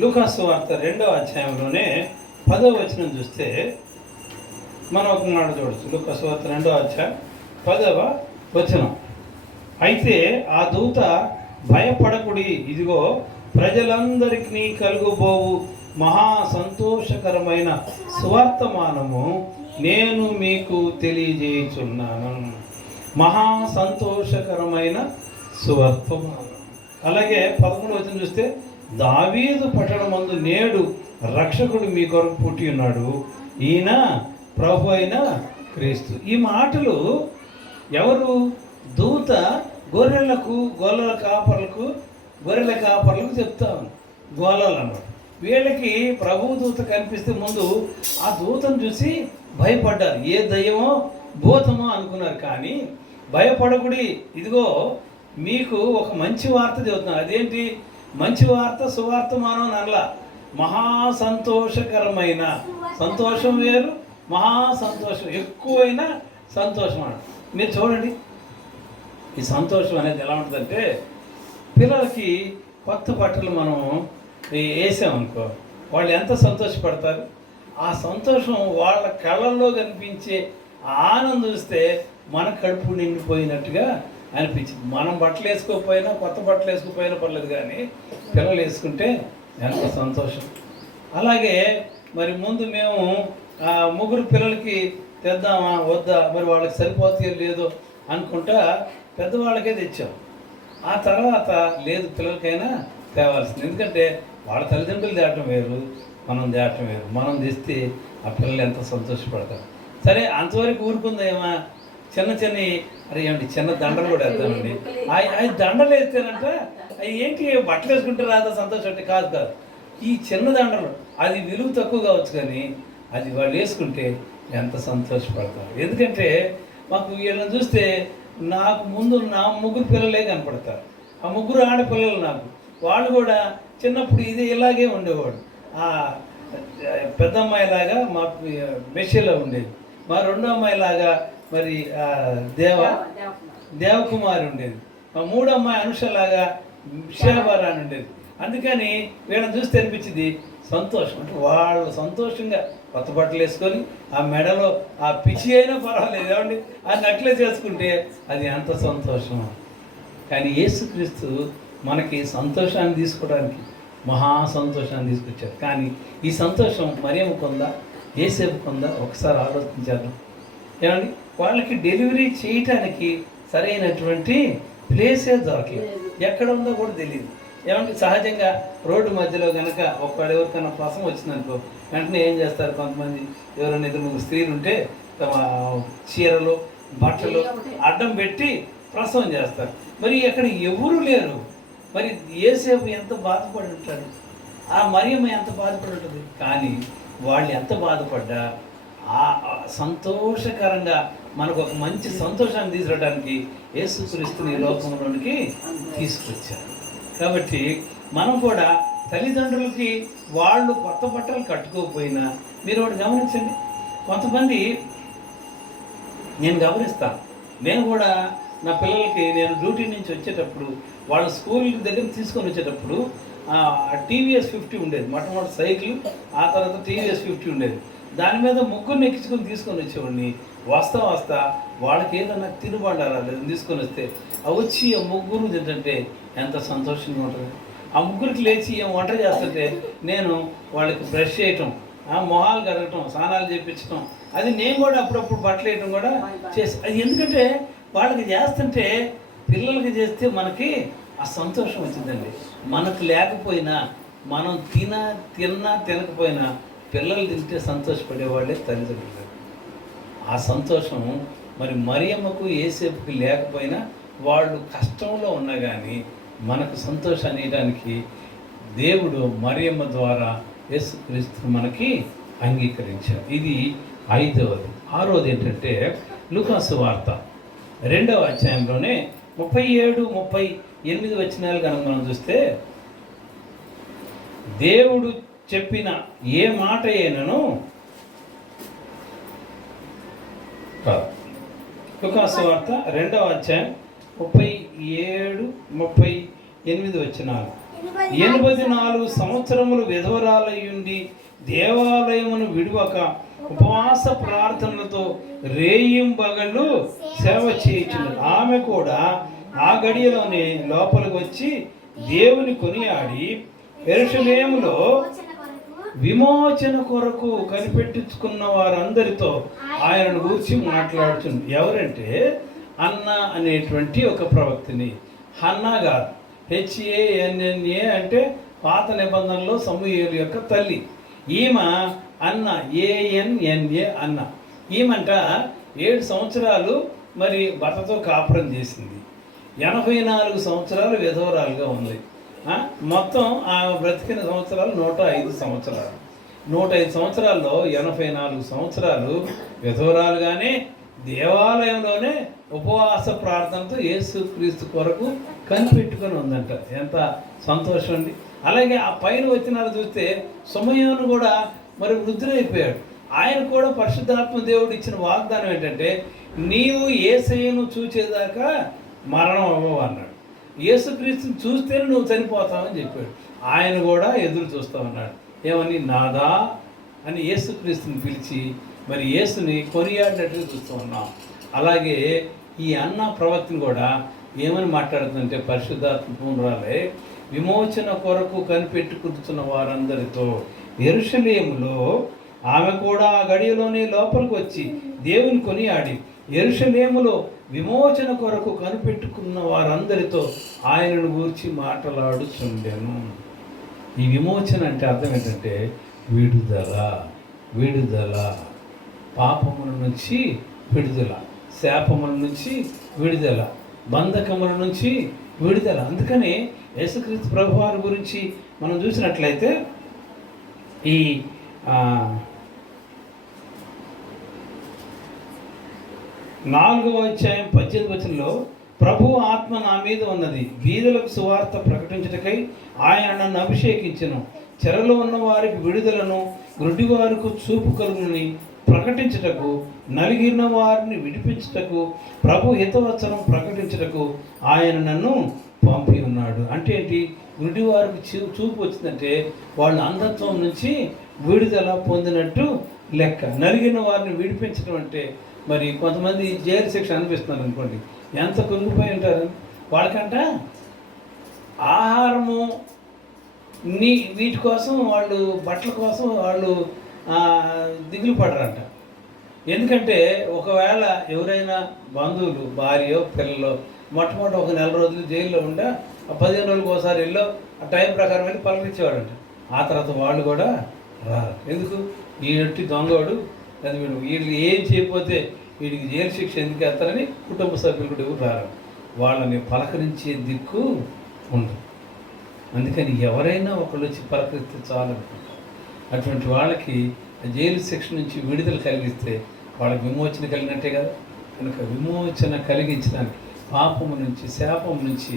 లూకాసు వార్త 2వ అధ్యాయంలోనే 10వ వచనం చూస్తే మనం ఒక మాట చూడొచ్చు. లూకాసు వార్త 2వ అధ్యాయం 10వ వచనం. అయితే ఆ దూత భయపడకుడి, ఇదిగో ప్రజలందరికీ కలుగుబోవు మహా సంతోషకరమైన సువార్తమానము నేను మీకు తెలియజేయుచున్నాను. మహా సంతోషకరమైన సువార్తమానం. అలాగే 11వ వచనం చూస్తే దావీదు పట్టణమందు నేడు రక్షకుడు మీ కొరకు పుట్టి ఉన్నాడు, ఈయన ప్రభు అయిన క్రీస్తు. ఈ మాటలు ఎవరు? దూత గొర్రెల కాపర్లకు చెప్తాను. గోళాలు అన్నాడు. వీళ్ళకి ప్రభు దూత కనిపిస్తే ముందు ఆ దూతను చూసి భయపడ్డారు. ఏ దయ్యమో భూతమో అనుకున్నారు. కానీ భయపడకుడి, ఇదిగో మీకు ఒక మంచి వార్త చెబుతున్నాను. అదేంటి మంచి వార్త? సువార్తమానం అనలా, మహా సంతోషకరమైన. సంతోషం వేరు, మహా సంతోషం, ఎక్కువైన సంతోషం అన్న. మీరు చూడండి, ఈ సంతోషం అనేది ఎలా ఉంటుందంటే పిల్లలకి కొత్త బట్టలు మనం వేసామనుకో, వాళ్ళు ఎంత సంతోషపడతారు. ఆ సంతోషం వాళ్ళ కళ్ళల్లో కనిపించే ఆనందం చూస్తే మన కడుపు నిండిపోయినట్టుగా అనిపించింది. మనం బట్టలు వేసుకోకపోయినా, కొత్త బట్టలు వేసుకోకపోయినా పర్లేదు, కానీ పిల్లలు వేసుకుంటే ఎంత సంతోషం. అలాగే మరి ముందు మేము 3 పిల్లలకి తెద్దామా వద్దా, మరి వాళ్ళకి సరిపోతే లేదో అనుకుంటా పెద్దవాళ్ళకే తెచ్చాం. ఆ తర్వాత లేదు, పిల్లలకైనా తేవాల్సింది. ఎందుకంటే వాళ్ళ తల్లిదండ్రులు తేవటం వేరు, మనం తేవటం వేరు. మనం తెస్తే ఆ పిల్లలు ఎంత సంతోషపడతారు. సరే, అంతవరకు ఊరుకుందేమా. చిన్న అరే ఏమండి చిన్న దండలు కూడా వేస్తామండి. అవి దండలు వేస్తేనంట అవి ఏంటి బట్టలు వేసుకుంటే రాదా సంతోషం అంటే? కాదు. ఈ చిన్న దండలు అది విలువ తక్కువ కావచ్చు, కానీ అది వాళ్ళు వేసుకుంటే ఎంత సంతోషపడతారు. ఎందుకంటే మాకు వీళ్ళని చూస్తే నాకు ముందు నా 3 పిల్లలే కనపడతారు. ఆ 3 ఆడపిల్లలు నాకు. వాళ్ళు కూడా చిన్నప్పుడు ఇది ఇలాగే ఉండేవాడు. పెద్ద అమ్మాయిలాగా మా మెషిలో ఉండేది. మా రెండో అమ్మాయిలాగా మరి దేవకుమారి ఉండేది. మా 3వ అమ్మాయి అనుషలాగా షేబారా అని ఉండేది. అందుకని వీళ్ళని చూస్తే అనిపించింది సంతోషం. అంటే వాళ్ళు సంతోషంగా కొత్త బట్టలు వేసుకొని ఆ మెడలో ఆ పిచ్చి అయినా పర్వాలేదు ఏమండి, ఆ నెక్లెస్ వేసుకుంటే అది ఎంత సంతోషం. కానీ యేసుక్రీస్తు మనకి సంతోషాన్ని తీసుకోవడానికి మహా సంతోషాన్ని తీసుకొచ్చారు. కానీ ఈ సంతోషం మరియమ్మ కొందా, యేసేపు కొందా? ఒకసారి ఆలోచించారు. ఏమండి, వాళ్ళకి డెలివరీ చేయటానికి సరైనటువంటి ప్లేసే దొరకలేదు. ఎక్కడ ఉందో కూడా తెలియదు. ఏమంటే సహజంగా రోడ్డు మధ్యలో కనుక ఒకవేళ ఎవరికైనా ప్రసవం వచ్చిందనుకో, వెంటనే ఏం చేస్తారు, కొంతమంది ఎవరైనా 2-3 స్త్రీలు ఉంటే తమ చీరలు బట్టలు అడ్డం పెట్టి ప్రసవం చేస్తారు. మరి అక్కడ ఎవరు లేరు. మరి యేసేపు ఎంత బాధపడి ఉంటాడు, ఆ మరియమ్మ ఎంత బాధపడి ఉంటుంది. కానీ వాళ్ళు ఎంత బాధపడ్డా ఆ సంతోషకరంగా మనకు ఒక మంచి సంతోషాన్ని తీసుకురావడానికి యేసుక్రీస్తుని ఈ లోకంలోనికి తీసుకొచ్చారు. కాబట్టి మనం కూడా తల్లిదండ్రులకి వాళ్ళు కొత్త బట్టలు కట్టుకోకపోయినా, మీరు ఒకటి గమనించండి, కొంతమంది నేను గమనిస్తాను, నేను కూడా నా పిల్లలకి నేను డ్యూటీ నుంచి వచ్చేటప్పుడు వాళ్ళ స్కూల్ దగ్గర తీసుకొని వచ్చేటప్పుడు టీవీఎస్ 50 ఉండేది, మొట్టమొదటి సైకిల్, ఆ తర్వాత టీవీఎస్ 50 ఉండేది. దాని మీద ముగ్గురిని ఎక్కించుకొని తీసుకొని వచ్చేవాడిని. వస్తా వాళ్ళకి ఏదన్నా తినుబండారాలు తీసుకొని వస్తే అవి వచ్చి ఆ ముగ్గురు తింటుంటే ఎంత సంతోషంగా ఉంటుంది. ఆ ముగ్గురికి లేచి ఏం వంట చేస్తుంటే నేను వాళ్ళకి బ్రష్ చేయటం, మొహాలు కడగటం, స్నానాలు చేయించడం, అది నేను కూడా అప్పుడప్పుడు బట్టలు వేయటం కూడా చేసి, అది ఎందుకంటే వాళ్ళకి చేస్తుంటే, పిల్లలకి చేస్తే మనకి ఆ సంతోషం వచ్చిందండి. మనకు లేకపోయినా, మనం తిన్నా తినకపోయినా పిల్లలు తింటే సంతోషపడేవాళ్ళే తల్లిదండ్రులు. ఆ సంతోషం మరి మరియమ్మకు యేసేపుకి లేకపోయినా, వాళ్ళు కష్టంలో ఉన్నా కానీ మనకు సంతోషాన్ని ఇవ్వడానికి దేవుడు మరియమ్మ ద్వారా యేసుక్రీస్తు మనకి అంగీకరించారు. ఇది 5వది. 6వది ఏంటంటే లూకాసు వార్త 2వ అధ్యాయంలోనే 37, 38 వచనాలు కనుక మనం చూస్తే, దేవుడు చెప్పిన ఏ మాట అయినను, లూకాసు వార్త 2వ అధ్యాయం 37, 38 వచనాలు. 84 సంవత్సరములు విధవరాలయుండి దేవాలయమును విడువక ఉపవాస ప్రార్థనలతో రేయింబగళ్ళు సేవ చేయించున్నది. ఆమె కూడా ఆ గడియలోనే లోపలికి వచ్చి దేవుని కొనియాడి యెరూషలేములో విమోచన కొరకు కనిపెట్టించుకున్న వారందరితో ఆయనను గురించి మాట్లాడుతుంది. ఎవరంటే అన్న అనేటువంటి ఒక ప్రవక్తిని. హన్నా గారు, HANNA అంటే పాత నిబంధనలో సమూయేలు యొక్క తల్లి. ఈమె అన్న, ANNA అన్న. ఈమంట 7 సంవత్సరాలు మరి భర్తతో కాపురం చేసింది. 84 సంవత్సరాలు విధవరాలుగా ఉంది. మొత్తం ఆమె బ్రతికిన సంవత్సరాలు 105 సంవత్సరాలు. 105 సంవత్సరాల్లో 84 సంవత్సరాలు విధవరాలుగానే దేవాలయంలోనే ఉపవాస ప్రార్థనతో యేసుక్రీస్తు కొరకు కనిపెట్టుకొని ఉందంట. ఎంత సంతోషం అండి. అలాగే ఆ పైన వచనాలు చూస్తే సమయాన్ని కూడా మరి వృద్ధులైపోయాడు. ఆయన కూడా పరిశుద్ధాత్మ దేవుడు ఇచ్చిన వాగ్దానం ఏంటంటే, నీవు యేసయ్యను చూచేదాకా మరణం అవ్వవు అన్నాడు. యేసుక్రీస్తుని చూస్తేనే నువ్వు చనిపోతావని చెప్పాడు. ఆయన కూడా ఎదురు చూస్తా ఉన్నాడు. ఏమని, నాదా అని యేసుక్రీస్తుని పిలిచి మరి యేసుని కొనియాడినట్టుగా చూస్తూ ఉన్నాం. అలాగే ఈ అన్న ప్రవక్తను కూడా ఏమని మాట్లాడుతుందంటే, పరిశుద్ధాత్మ పూర్ణురాలే విమోచన కొరకు కనిపెట్టుకుంటున్న వారందరితో యెరూషలేములో ఆమె కూడా ఆ గడియలోనే లోపలికి వచ్చి దేవుని కొనియాడి యెరూషలేములో విమోచన కొరకు కనిపెట్టుకున్న వారందరితో ఆయనను గూర్చి మాట్లాడుచుండెను. ఈ విమోచన అంటే అర్థం ఏంటంటే విడుదల, పాపముల నుంచి విడుదల, శాపముల నుంచి విడుదల, బంధకముల నుంచి విడుదల. అందుకని యేసుక్రీస్తు ప్రభువారి గురించి మనం చూసినట్లయితే ఈ 4వ అధ్యాయం 18 వచనంలో, ప్రభు ఆత్మ నా మీద ఉన్నది, బీదలకు సువార్త ప్రకటించుటకై ఆయన నన్ను అభిషేకించెను, చెరలో ఉన్న వారికి విడుదలను, గ్రుడ్డివారికి చూపు కలుగుని ప్రకటించుటకు, నలిగిన వారిని విడిపించుటకు, ప్రభు హితవచనం ప్రకటించుటకు ఆయన నన్ను పంపి ఉన్నాడు. అంటే ఏంటి? గుడ్డివారికి చూపు వచ్చిందంటే వాళ్ళు అంధత్వం నుంచి విడుదల పొందినట్టు లెక్క. నలిగిన వారిని విడిపించడం అంటే, మరి కొంతమంది జైలు శిక్ష అనిపిస్తున్నారు అనుకోండి, ఎంత కురిగిపోయి ఉంటారు. వాళ్ళకంట ఆహారము వీటి కోసం, వాళ్ళు బట్టల కోసం వాళ్ళు దిగులు పడరంట. ఎందుకంటే ఒకవేళ ఎవరైనా బంధువులు, భార్యో పిల్లలో మొట్టమొదటి ఒక నెల రోజులు జైల్లో ఉండా 15 రోజులకు ఒకసారి వెళ్ళో ఆ టైం ప్రకారం వెళ్ళి పలకరించేవాడంట. ఆ తర్వాత వాళ్ళు కూడా రారు. ఎందుకు? ఈయనట్టి దొంగవాడు, అది వీళ్ళు ఏం చేయకపోతే వీడికి జైలు శిక్ష ఎందుకు వేస్తారని కుటుంబ సభ్యులు కూడా ఎవరు రారు. వాళ్ళని పలకరించే దిక్కు ఉండదు. అందుకని ఎవరైనా ఒకళ్ళు వచ్చి పలకరిస్తే చాలనుకుంటారు. అటువంటి వాళ్ళకి జైలు శిక్ష నుంచి విడుదల కలిగిస్తే వాళ్ళకి విమోచన కలిగినట్టే కదా. కనుక విమోచన కలిగించడానికి పాపము నుంచి, శాపం నుంచి,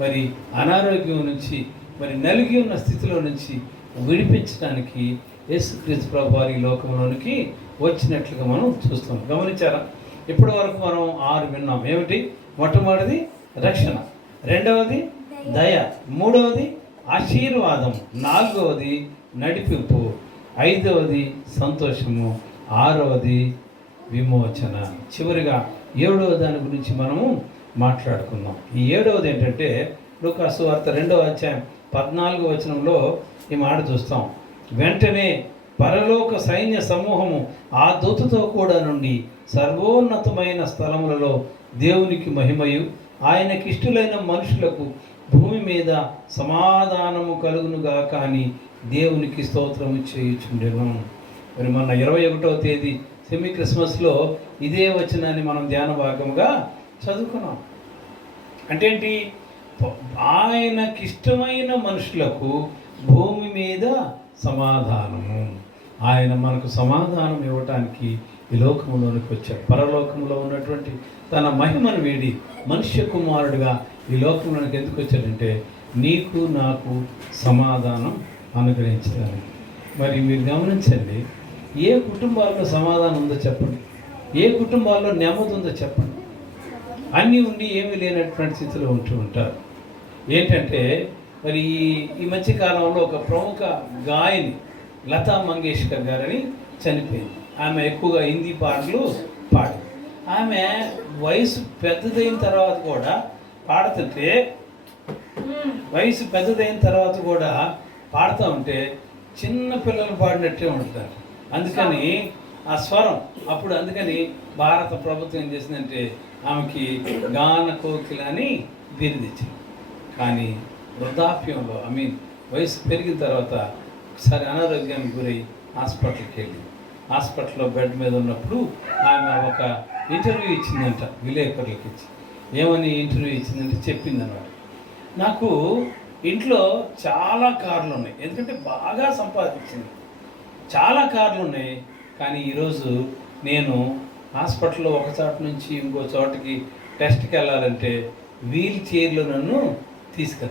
మరి అనారోగ్యం నుంచి, మరి నలిగి ఉన్న స్థితిలో నుంచి విడిపించడానికి యేసుక్రీస్తు ప్రభువారు ఈ లోకంలోనికి వచ్చినట్లుగా మనం చూస్తాం. గమనించారా? ఇప్పటి వరకు మనం 6 విన్నాం. ఏమిటి? మొట్టమొదటిది రక్షణ, రెండవది దయ, మూడవది ఆశీర్వాదం, నాలుగవది నడిపింపు, ఐదవది సంతోషము, ఆరవది విమోచన, చివరిగా 7వ దాని గురించి మనము మాట్లాడుకుందాం. ఈ 7వది ఏంటంటే లూకా సువార్త 2వ అధ్యాయం 14వ వచనంలో ఈ మాట చూస్తాం. వెంటనే పరలోక సైన్య సమూహము ఆ దూతతో కూడా నుండి సర్వోన్నతమైన స్థలములలో దేవునికి మహిమయు ఆయనకిష్టులైన మనుషులకు భూమి మీద సమాధానము కలుగునుగా కానీ దేవునికి స్తోత్రము చేయుచుండెను. మరి మొన్న 21వ తేదీ సెమీ క్రిస్మస్లో ఇదే వచనాన్ని మనం ధ్యాన భాగంగా చదువుకున్నాం. అంటే ఏంటి? ఆయనకిష్టమైన మనుషులకు భూమి మీద సమాధానము. ఆయన మనకు సమాధానం ఇవ్వటానికి ఈ లోకంలోనికి వచ్చాడు. పరలోకంలో ఉన్నటువంటి తన మహిమను వీడి మనుష్య కుమారుడిగా ఈ లోకంలోనికి ఎందుకు వచ్చాడంటే నీకు నాకు సమాధానం అనుగ్రహించడానికి. మరి మీరు గమనించండి, ఏ కుటుంబాల్లో సమాధానం ఉందో చెప్పండి, ఏ కుటుంబాల్లో నెమ్మది ఉందో చెప్పండి. అన్నీ ఉండి ఏమీ లేనటువంటి స్థితిలో ఉంటూ ఉంటారు. ఏంటంటే మరి ఈ మధ్యకాలంలో ఒక ప్రముఖ గాయని లతా మంగేష్కర్ గారని చనిపోయింది. ఆమె ఎక్కువగా హిందీ పాటలు పాడింది. ఆమె వయసు పెద్దదైన తర్వాత కూడా పాడుతుంటే, వయసు పెద్దదైన తర్వాత కూడా పాడుతూ ఉంటే చిన్న పిల్లలు పాడినట్టే ఉంటారు. అందుకని ఆ స్వరం అప్పుడు, అందుకని భారత ప్రభుత్వం ఏం చేసిందంటే ఆమెకి గాన కోకిల అని బిరుదిచ్చింది. కానీ వృద్ధాప్యంలో వయసు పెరిగిన తర్వాత ఒకసారి అనారోగ్యానికి గురై హాస్పిటల్కి వెళ్ళింది. హాస్పిటల్లో బెడ్ మీద ఉన్నప్పుడు ఆమె ఒక ఇంటర్వ్యూ ఇచ్చిందంట, విలేకరులకు ఇచ్చి. ఏమని ఇంటర్వ్యూ ఇచ్చిందంటే చెప్పిందన్నమాట, నాకు ఇంట్లో చాలా కార్లు ఉన్నాయి, ఎందుకంటే బాగా సంపాదించింది, చాలా కార్లు ఉన్నాయి. కానీ ఈరోజు నేను హాస్పిటల్లో ఒక చోట నుంచి ఇంకో చోటకి టెస్ట్కి వెళ్ళాలంటే వీల్ చైర్లో నన్ను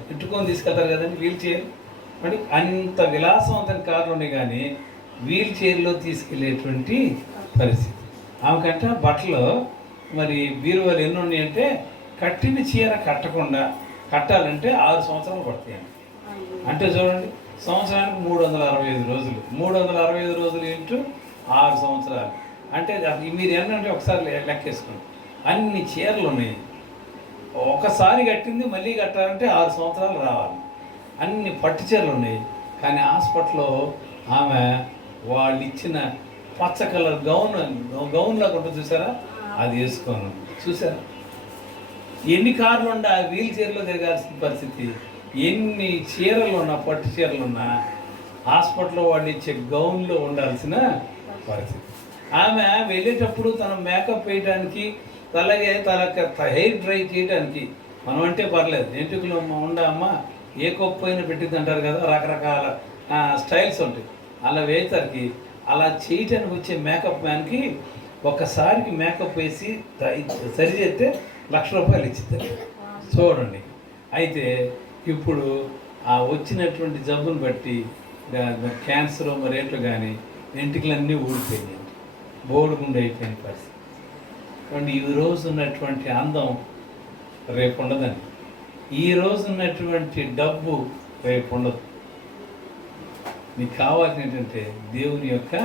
పెట్టుకొని తీసుకెళ్తారు కదండి వీల్ చైర్. అంటే అంత విలాసవంతమైన కార్లు ఉన్నాయి కానీ వీల్ చైర్లో తీసుకెళ్ళేటువంటి పరిస్థితి. ఆమెకంట బట్టలు మరి బీరువాలు ఎన్ని ఉన్నాయంటే కట్టిన చీర కట్టాలంటే 6 సంవత్సరాలు పడతాయండి. అంటే చూడండి, సంవత్సరానికి 365 రోజులు, 365 రోజులు ఇంటూ 6 సంవత్సరాలు అంటే మీరు ఏంటంటే ఒకసారి లెక్కేసుకోండి. అన్ని చీరలు ఉన్నాయి, ఒకసారి కట్టింది మళ్ళీ కట్టాలంటే 6 సంవత్సరాలు రావాలి. అన్ని పట్టు చీరలు ఉన్నాయి. కానీ హాస్పిటల్లో ఆమె వాళ్ళు ఇచ్చిన పచ్చ కలర్ గౌన్ లాగా ఉంటుంది చూసారా, అది వేసుకోను. చూసారా ఎన్ని కార్లు ఉన్నా వీల్ చైర్లో తిరగాల్సిన పరిస్థితి, ఎన్ని చీరలు ఉన్నా పట్టు చీరలు ఉన్నా హాస్పిటల్లో వాళ్ళు ఇచ్చే గౌన్లో ఉండాల్సిన పరిస్థితి. ఆమె వెళ్ళేటప్పుడు తన మేకప్ వేయడానికి, అలాగే తన హెయిర్ డ్రై చేయడానికి, మనం అంటే పర్లేదు, ఎంటుకలు అమ్మ ఏ కొప్పు అయినా పెట్టింది అంటారు కదా, రకరకాల స్టైల్స్ ఉంటాయి. అలా వేసరికి అలా చేయటానికి వచ్చే మేకప్ మ్యాన్కి ఒక్కసారికి మేకప్ వేసి సరి చేస్తే ₹1,00,000 ఇచ్చింది చూడండి. అయితే ఇప్పుడు ఆ వచ్చినటువంటి జబ్బును బట్టి క్యాన్సర్ మరేట్లు కానీ వెంట్రుకలన్నీ ఊడిపోయినాయి, బోడుగుండు అయిపోయిన పరిస్థితి. ఈ రోజు ఉన్నటువంటి అందం రేపు ఉండదండి, ఈ రోజు ఉన్నటువంటి డబ్బు రేపు ఉండదు. నీకు కావాల్సిన ఏంటంటే దేవుని యొక్క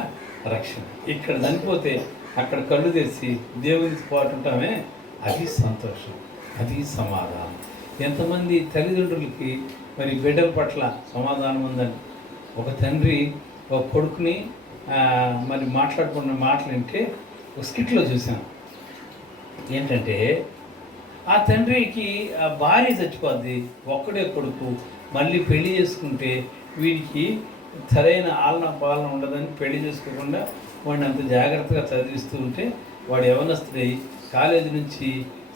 రక్షణ. ఇక్కడ చనిపోతే అక్కడ కళ్ళు తెరిచి దేవునితో పాటు ఉంటామే, అది సంతోషం, అది సమాధానం. ఎంతమంది తల్లిదండ్రులకి మరి బిడ్డల పట్ల సమాధానం ఉందని. ఒక తండ్రి ఒక కొడుకుని మరి మాట్లాడుకున్న మాటలు వింటే ఒక స్కిట్లో చూసాను. ఏంటంటే ఆ తండ్రికి ఆ భార్య చచ్చిపోద్ది, ఒక్కడే కొడుకు, మళ్ళీ పెళ్లి చేసుకుంటే వీడికి సరైన ఆలన పాలన ఉండదని పెళ్లి చేసుకోకుండా వాడిని అంత జాగ్రత్తగా చదివిస్తూ ఉంటే వాడు యవనస్తుడై కాలేజీ నుంచి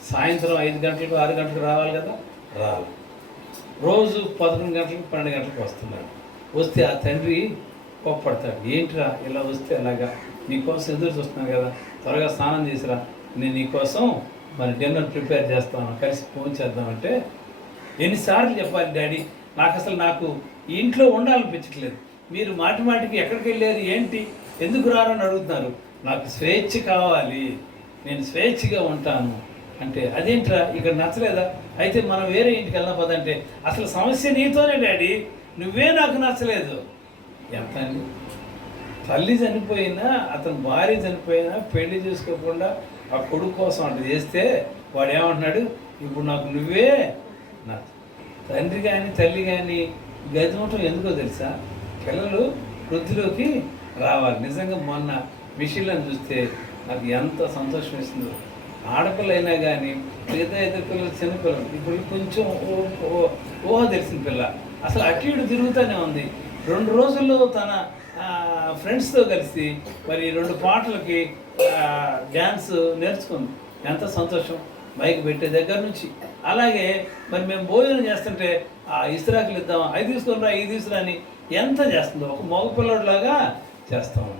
సాయంత్రం 5 గంటలకు 6 గంటలకు రావాలి కదా, రావాలి. రోజు 11 గంటలకు 12 గంటలకు వస్తున్నాడు. వస్తే ఆ తండ్రి కోప్పడతాడు, ఏంట్రా ఇలా వస్తే అలాగా, నీకోసం ఎదురు చూస్తున్నాను కదా, త్వరగా స్నానం చేసిరా, నేను నీకోసం మరి డిన్నర్ ప్రిపేర్ చేస్తాను, కలిసి ఫోన్ చేద్దామంటే, ఎన్నిసార్లు చెప్పాలి డాడీ, నాకు ఇంట్లో ఉండాలనిపించట్లేదు, మీరు మాటి మాటికి ఎక్కడికి వెళ్ళారు ఏంటి, ఎందుకు రారని అడుగుతున్నారు, నాకు స్వేచ్ఛ కావాలి, నేను స్వేచ్ఛగా ఉంటాను అంటే, అదేంట్రా ఇక్కడ నచ్చలేదా, అయితే మనం వేరే ఇంటికి వెళ్ళిన పదంటే, అసలు సమస్య నీతోనే డాడీ, నువ్వే నాకు నచ్చలేదు. ఎంత అండి, తల్లి చనిపోయినా అతని భార్య చనిపోయినా పెళ్లి చేసుకోకుండా ఆ కొడుకు కోసం అట్లా చేస్తే వాడు ఏమంటున్నాడు, ఇప్పుడు నాకు నువ్వే నా తండ్రి కానీ తల్లి కానీ గదిమటం ఎందుకో తెలుసా, పిల్లలు వృద్ధిలోకి రావాలి. నిజంగా మొన్న మిషన్లను చూస్తే నాకు ఎంత సంతోషం వేస్తుందో, ఆడపిల్ల అయినా కానీ మిగతా ఇద్దరు పిల్లలు చిన్నపిల్లలు, ఇప్పుడు కొంచెం ఊహ తెలిసిన పిల్ల అసలు అటు ఇటు తిరుగుతూనే ఉంది. 2 రోజుల్లో తన ఫ్రెండ్స్తో కలిసి మరి 2 పాటలకి డ్యాన్స్ నేర్చుకుంది. ఎంత సంతోషం, మైక్ పెట్టే దగ్గర నుంచి. అలాగే మరి మేము భోజనం చేస్తుంటే ఆ ఇసురాకులు ఇద్దాం, అవి తీసుకుని ఈ తీసుకురా అని ఎంత చేస్తుందో, ఒక మగపిల్లడిలాగా చేస్తాము.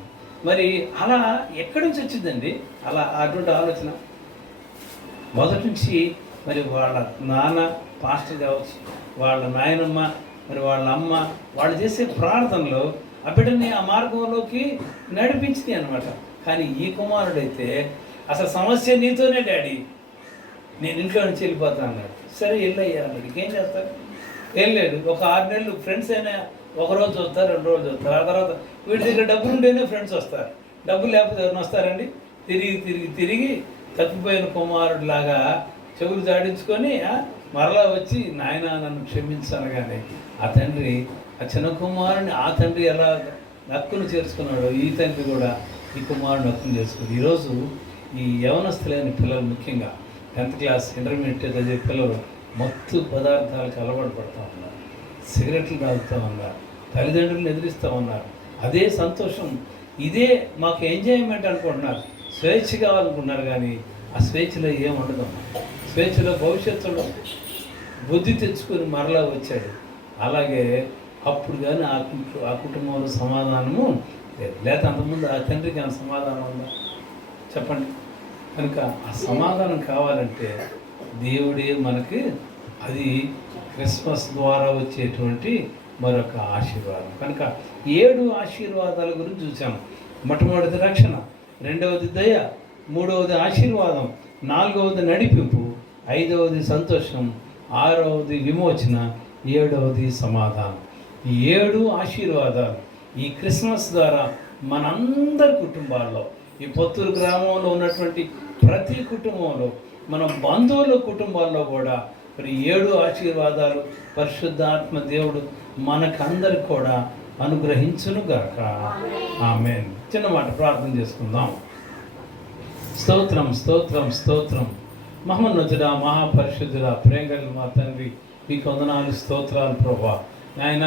మరి అలా ఎక్కడి నుంచి వచ్చిందండి అలా అటువంటి ఆలోచన? మొదటి నుంచి మరి వాళ్ళ నాన్న పాస్టర్ కావచ్చు, వాళ్ళ నాయనమ్మ, మరి వాళ్ళ అమ్మ, వాళ్ళు చేసే ప్రార్థనలో ఆ బిడ్డని ఆ మార్గంలోకి నడిపించింది అనమాట. కానీ ఈ కుమారుడైతే అసలు సమస్య నీతోనే డాడీ, నేను ఇంట్లో నుంచి వెళ్ళిపోతాను అన్నాడు. సరే వెళ్ళయ్యా అన్నాడు. ఇంకేం చేస్తారు, వెళ్ళాడు. ఒక 6 నెలలు ఫ్రెండ్స్ అయినా ఒకరోజు చూస్తారు, 2 రోజులు చూస్తారు. ఆ తర్వాత వీడి దగ్గర డబ్బులు ఉంటేనే ఫ్రెండ్స్ వస్తారు, డబ్బులు లేకపోతే ఎవరిని వస్తారండి? తిరిగి తప్పిపోయిన కుమారుడిలాగా చెవులు జాడించుకొని మరలా వచ్చి నాయన నన్ను క్షమించాను. కానీ ఆ తండ్రి ఆ చిన్న కుమారుని ఆ తండ్రి ఎలా హక్కును చేర్చుకున్నాడో ఈ తండ్రి కూడా ఈ కుమారుని హక్కును చేసుకుంది. ఈరోజు ఈ యవనస్తులైన పిల్లలు, ముఖ్యంగా 10th క్లాస్ ఇంటర్మీడియట్ చదివే పిల్లలు మత్తు పదార్థాలకు అలవాటు పడుతూ ఉన్నారు, సిగరెట్లు తాగుతూ ఉన్నారు, తల్లిదండ్రులను ఎదిరిస్తూ ఉన్నారు. అదే సంతోషం, ఇదే మాకు ఎంజాయ్మెంట్ అనుకుంటున్నారు, స్వేచ్ఛ కావాలనుకుంటున్నారు. కానీ ఆ స్వేచ్ఛలో ఏం ఉండదు. స్వేచ్ఛలో భవిష్యత్తులో బుద్ధి తెచ్చుకొని మరలా వచ్చాడు. అలాగే అప్పుడు కానీ ఆ కుటుంబంలో సమాధానము లేదు. లేకపోతే అంతకుముందు ఆ తండ్రికి ఆ సమాధానం ఉందా చెప్పండి? కనుక ఆ సమాధానం కావాలంటే దేవుడే మనకి, అది క్రిస్మస్ ద్వారా వచ్చేటువంటి మరొక ఆశీర్వాదం. కనుక 7 ఆశీర్వాదాల గురించి చూసాము. మొట్టమొదటిది రక్షణ, 2వది దయ, 3వది ఆశీర్వాదం, 4వది నడిపింపు, 5వది సంతోషం, 6వది విమోచన, 7వది సమాధానం. ఈ 7 ఆశీర్వాదాలు ఈ క్రిస్మస్ ద్వారా మనందరి కుటుంబాల్లో, ఈ పొత్తూరు గ్రామంలో ఉన్నటువంటి ప్రతి కుటుంబంలో, మన బంధువుల కుటుంబాల్లో కూడా మరి 7 ఆశీర్వాదాలు పరిశుద్ధాత్మ దేవుడు మనకందరికి కూడా అనుగ్రహించునుగాక. ఆమేన్. చిన్న మాట ప్రార్థన చేసుకుందాం. స్తోత్రం స్తోత్రం స్తోత్రం. మహోన్నతుడా, మహాపరిశుద్ధుడా, ప్రేమ కలిగిన మా తండ్రి, మీకు వందనాలు, స్తోత్రాలు ప్రభువా. నాయన